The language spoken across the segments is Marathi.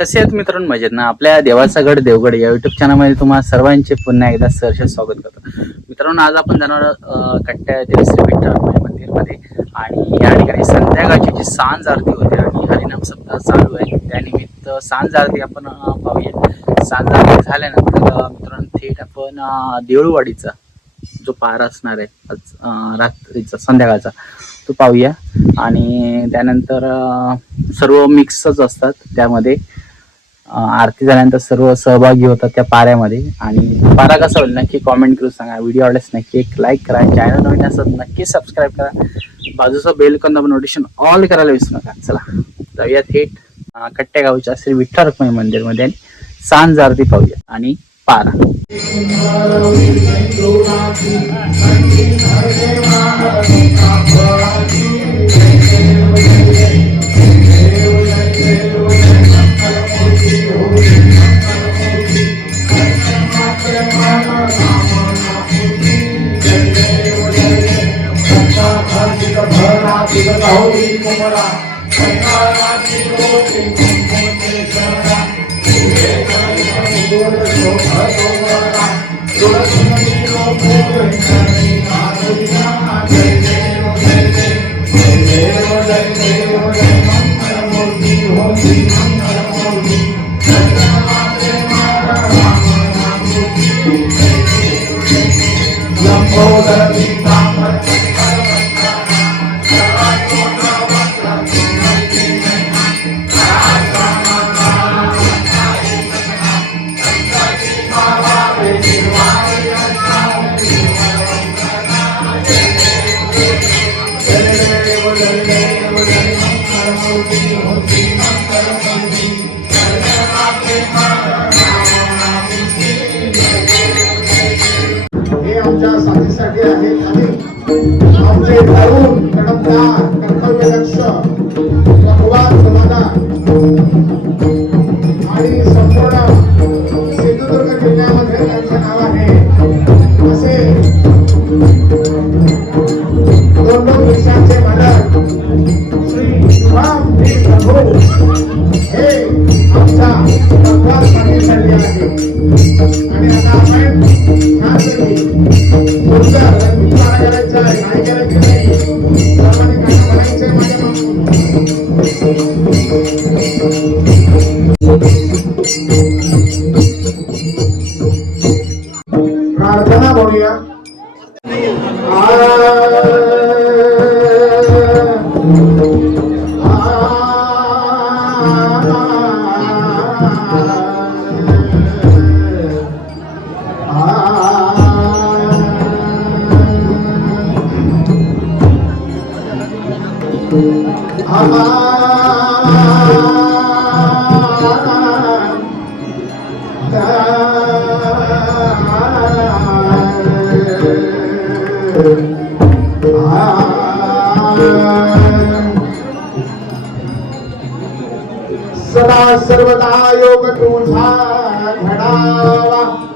कसे आहेत मित्रांनो? मजेत ना? आपल्या देवाचा गड देवगड या युट्यूब चॅनलमध्ये तुम्हाला सर्वांचे पुन्हा एकदा सहर्ष स्वागत करतो. मित्रांनो आज आपण जाणार कट्ट्या येथील श्री विठ्ठल मंदिरमध्ये आणि या ठिकाणी संध्याकाळची जी सांज आरती होते आणि हरिनाम सप्ताह चालू आहे त्यानिमित्त सांज आरती आपण पाहूया सांज आरती झाल्यानंतर मित्रांनो थेट आपण देऊळवाडीचा जो पार असणार आहे आज रात्रीचा संध्याकाळचा तो पाहूया. आणि त्यानंतर सर्व मिक्सच असतात. त्यामध्ये आरती झाल्यानंतर सर्व सहभागी होतात त्या पाऱ्यामध्ये. आणि पारा कसा होईल नक्की कॉमेंट करून सांगा. व्हिडिओ आवडल्यास नक्की एक लाईक करा. चॅनल नवीन असत नक्की सबस्क्राईब करा. बाजूचा बेल दाबून नोटिफिकेशन ऑल करायला विसरू नका. चला जाऊया थेट कट्ट्या गावच्या श्री विठ्ठल रुक्मिणी मंदिरमध्ये आणि सांज आरती पाहूया. आणि पारा. I'm gonna die right now. सदा सर्वदा योग तुझा घडावा.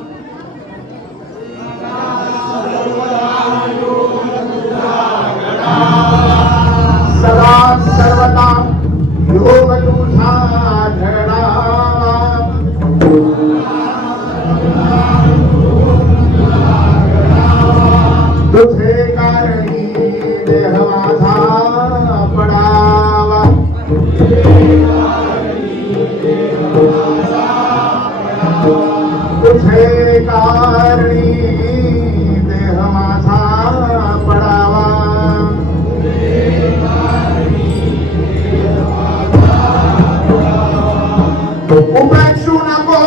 ఉపక్షూనకో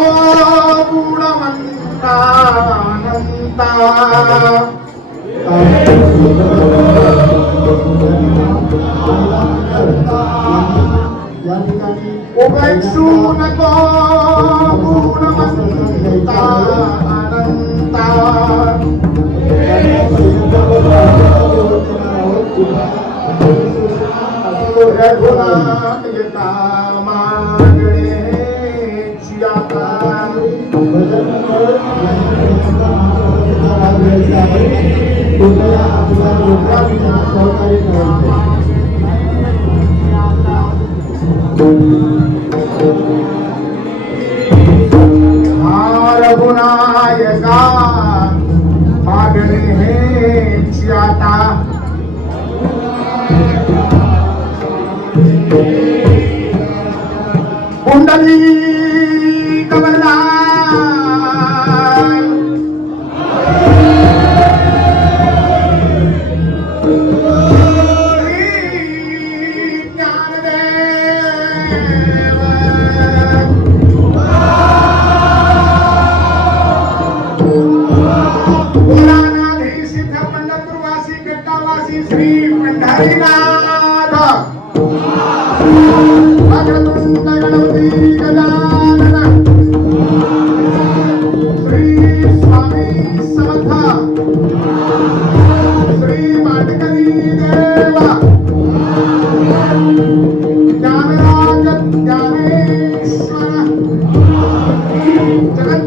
గుణమంతా అనంత రఘునా Charlie.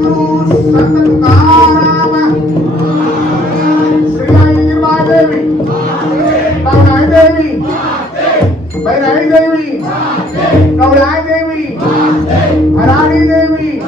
Devi, Devi, Devi, Devi, Devi, Devi, Devi, Devi, Devi, Devi, Devi, Devi, Devi, Devi,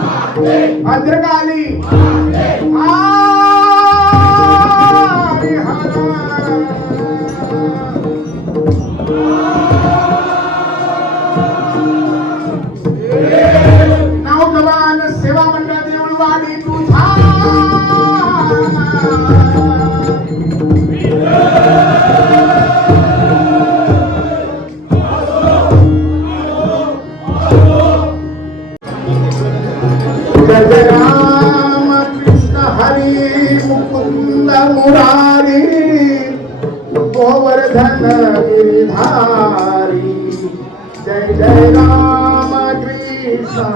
Jai Ram Krishna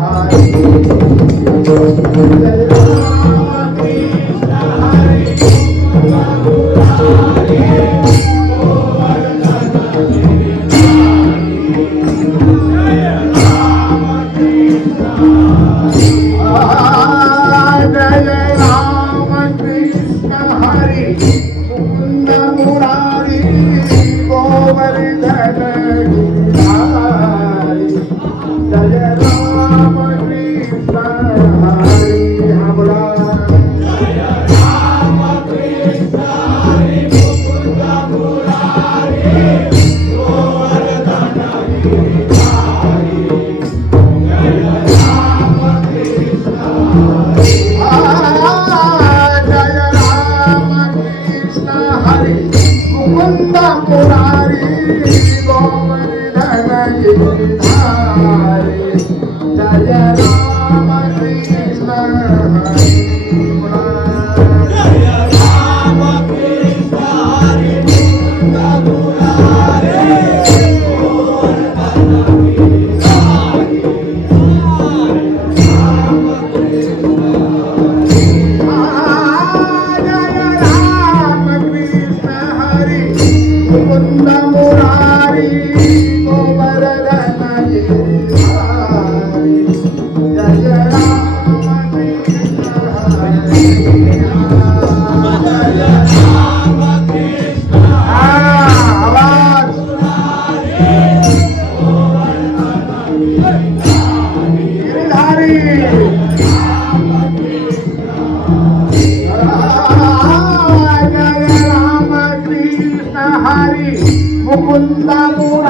Hari بحري وكنت أقول عريب عمري لنا جيت عارف Allah,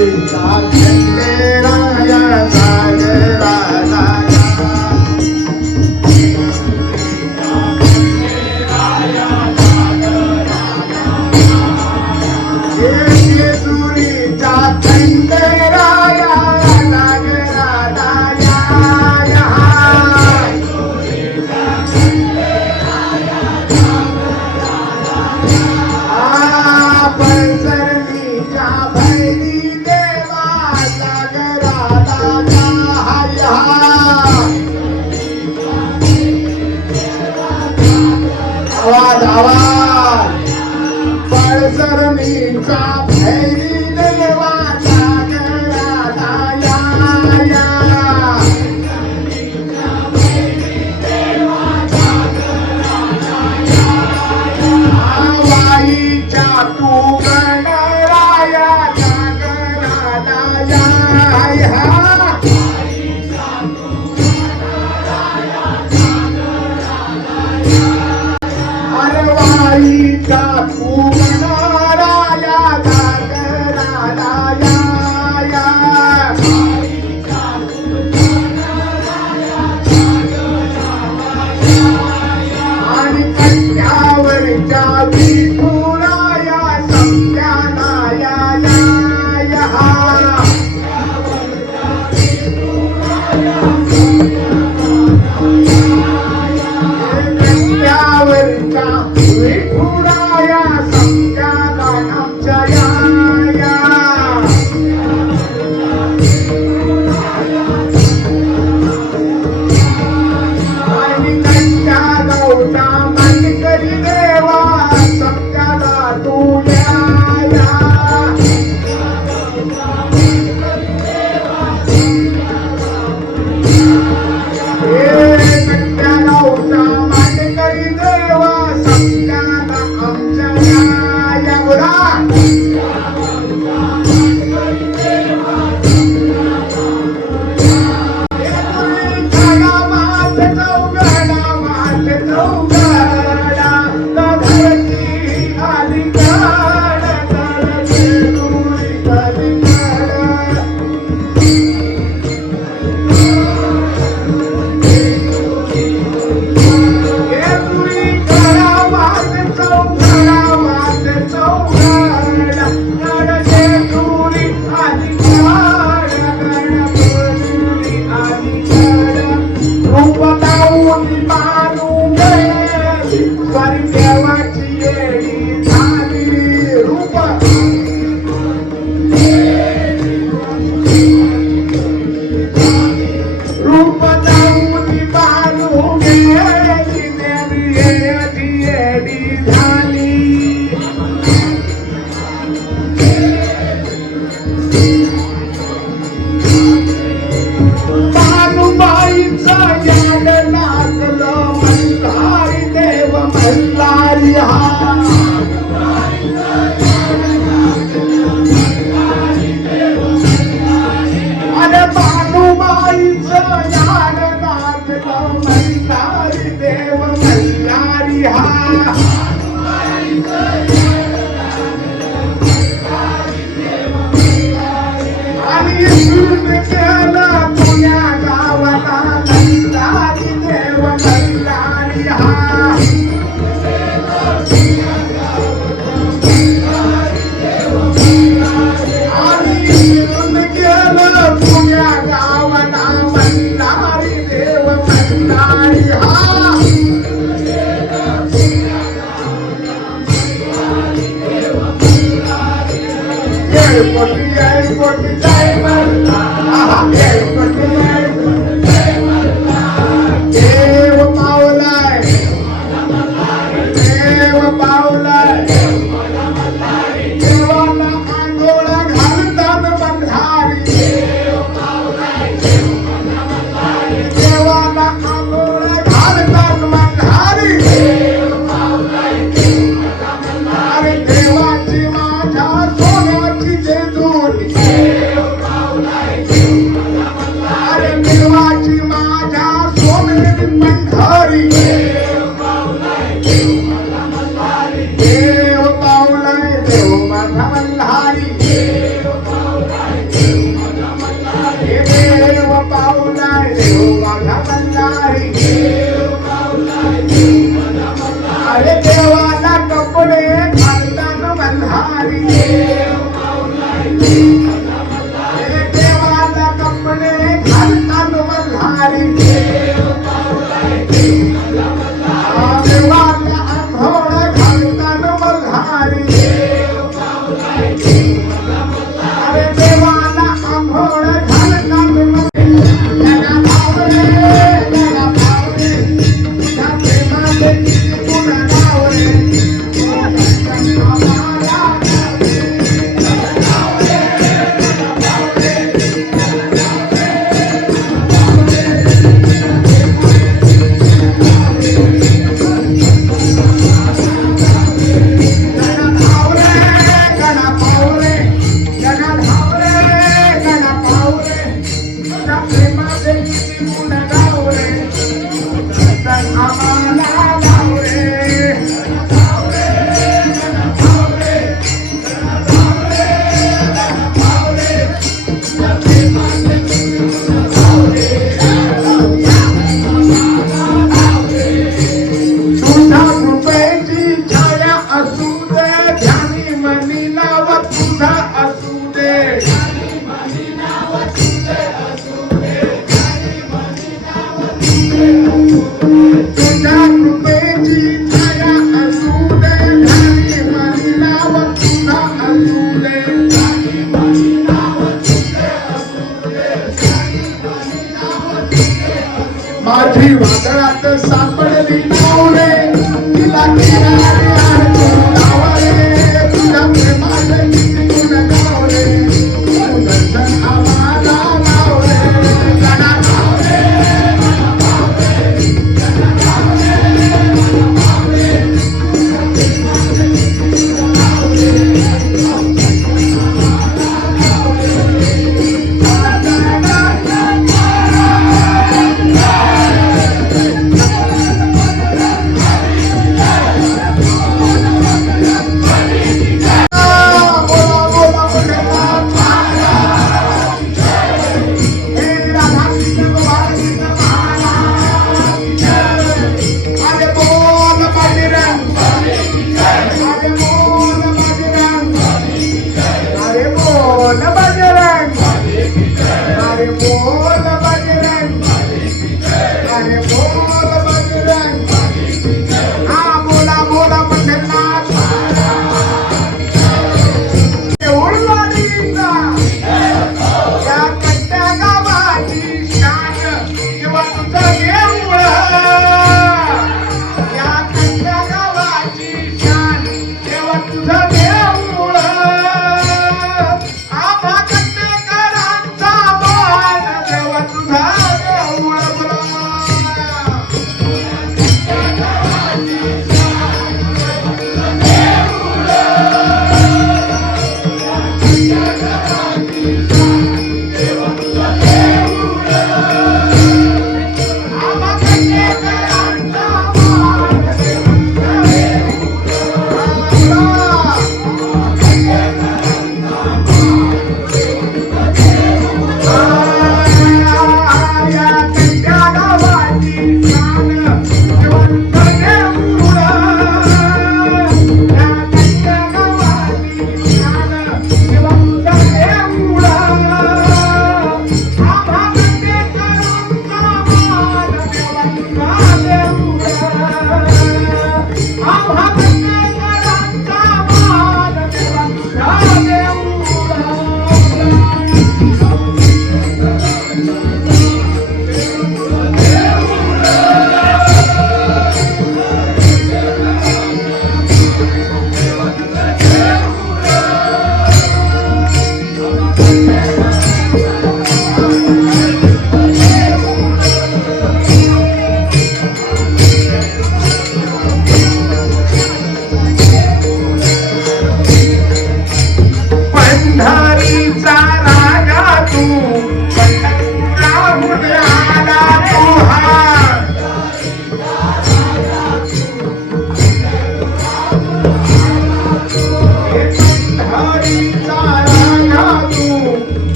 time. Jesus.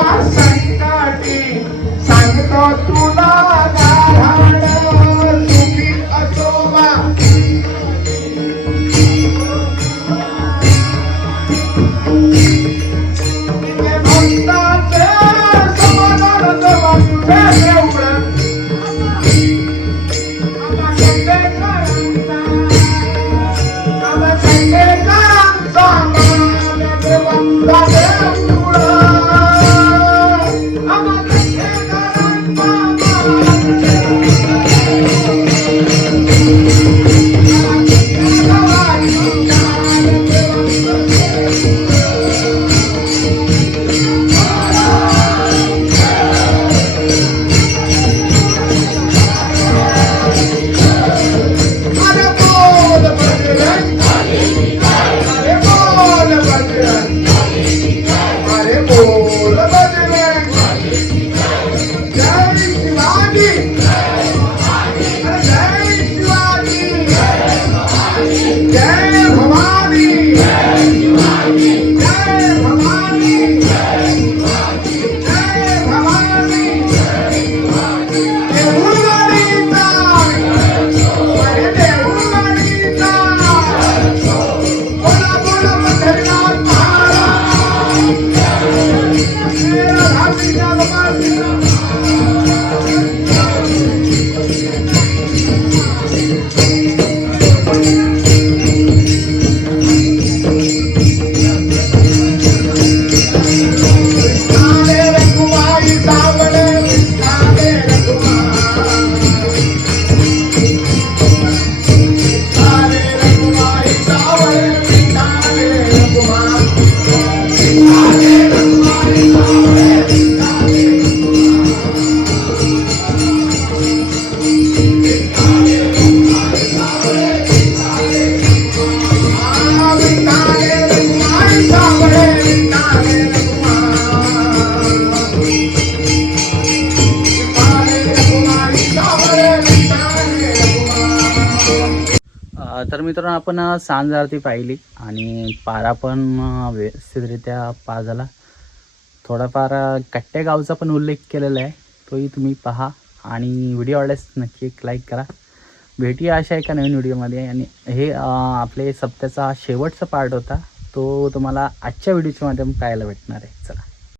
paz. सांज आरती पाहिली. आणि पारा पण व्यवस्थितरित्या पार झाला. थोडाफार कट्ट्या गावचा पण उल्लेख केलेला आहे. तोही तुम्ही पहा. आणि व्हिडिओ आवडल्यास नक्की एक लाईक करा. भेटूया अशा एका नवीन व्हिडिओमध्ये. आणि हे आपले सप्त्याचा शेवटचा पार्ट होता. तो तुम्हाला आजच्या व्हिडिओच्या माध्यम पाहायला भेटणार आहे. चला.